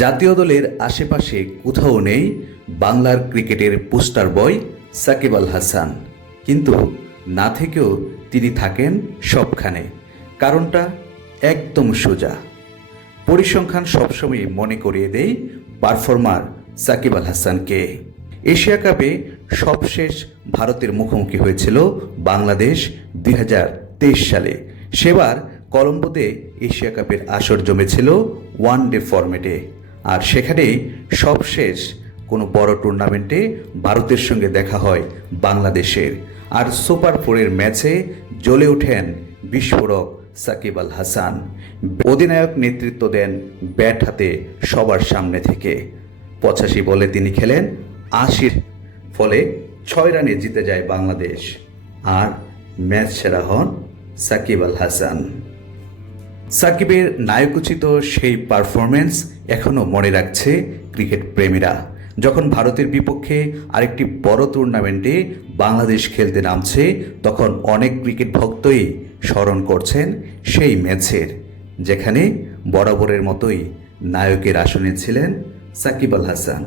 জাতীয় দলের আশেপাশে কোথাও নেই বাংলার ক্রিকেটের পোস্টার বয় সাকিব আল হাসান, কিন্তু না থেকেও তিনি থাকেন সবখানে। কারণটা একদম সোজা। পরিসংখ্যান সবসময় মনে করিয়ে দেয় পারফর্মার সাকিব আল হাসানকে। এশিয়া কাপে সবশেষ ভারতের মুখোমুখি হয়েছিল বাংলাদেশ 2023 সালে। সেবার কলম্বোতে এশিয়া কাপের আসর জমেছিল ওয়ানডে ফরম্যাটে, আর সেখানেই সবশেষ কোনো বড় টুর্নামেন্টে ভারতের সঙ্গে দেখা হয় বাংলাদেশের। আর সুপার ফোরের ম্যাচে জ্বলে ওঠেন বিস্ফোরক সাকিব আল হাসান। অধিনায়ক নেতৃত্ব দেন ব্যাট হাতে সবার সামনে থেকে। 85 বলে তিনি খেলেন 80, ফলে 6 রানে জিতে যায় বাংলাদেশ, আর ম্যাচ সেরা হন সাকিব আল হাসান। সাকিবের নায়কোচিত সেই পারফরমেন্স এখনও মনে রাখছে ক্রিকেট প্রেমীরা। যখন ভারতের বিপক্ষে আরেকটি বড় টুর্নামেন্টে বাংলাদেশ খেলতে নামছে, তখন অনেক ক্রিকেট ভক্তই স্মরণ করছেন সেই ম্যাচের, যেখানে বরাবরের মতোই নায়কের আসনে ছিলেন সাকিব আল হাসান।